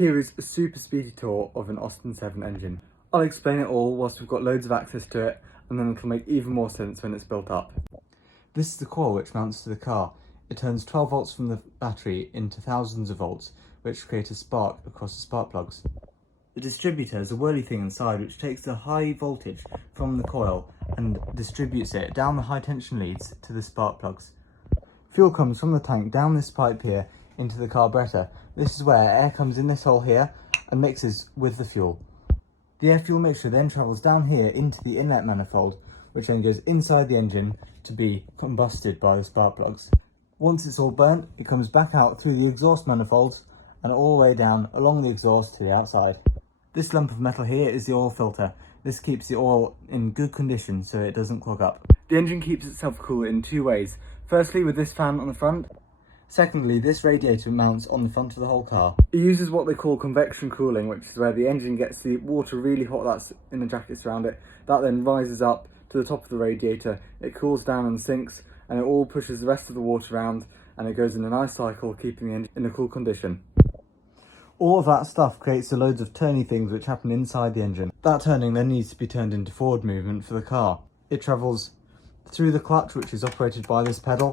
Here is a super speedy tour of an Austin 7 engine. I'll explain it all whilst we've got loads of access to it, and then it'll make even more sense when it's built up. This is the coil which mounts to the car. It turns 12 volts from the battery into thousands of volts, which create a spark across the spark plugs. The distributor is a whirly thing inside which takes the high voltage from the coil and distributes it down the high tension leads to the spark plugs. Fuel comes from the tank down this pipe here into the carburetor. This is where air comes in this hole here and mixes with the fuel. The air-fuel mixture then travels down here into the inlet manifold, which then goes inside the engine to be combusted by the spark plugs. Once it's all burnt, it comes back out through the exhaust manifolds and all the way down along the exhaust to the outside. This lump of metal here is the oil filter. This keeps the oil in good condition so it doesn't clog up. The engine keeps itself cool in two ways. Firstly, with this fan on the front. Secondly, this radiator mounts on the front of the whole car. It uses what they call convection cooling, which is where the engine gets the water really hot that's in the jackets around it. That then rises up to the top of the radiator. It cools down and sinks, and it all pushes the rest of the water around, and it goes in a nice cycle, keeping the engine in a cool condition. All of that stuff creates the loads of turny things which happen inside the engine. That turning then needs to be turned into forward movement for the car. It travels through the clutch, which is operated by this pedal,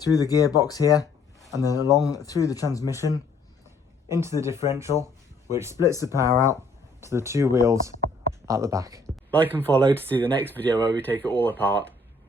through the gearbox here, and then along through the transmission into the differential, which splits the power out to the two wheels at the back. Like and follow to see the next video where we take it all apart.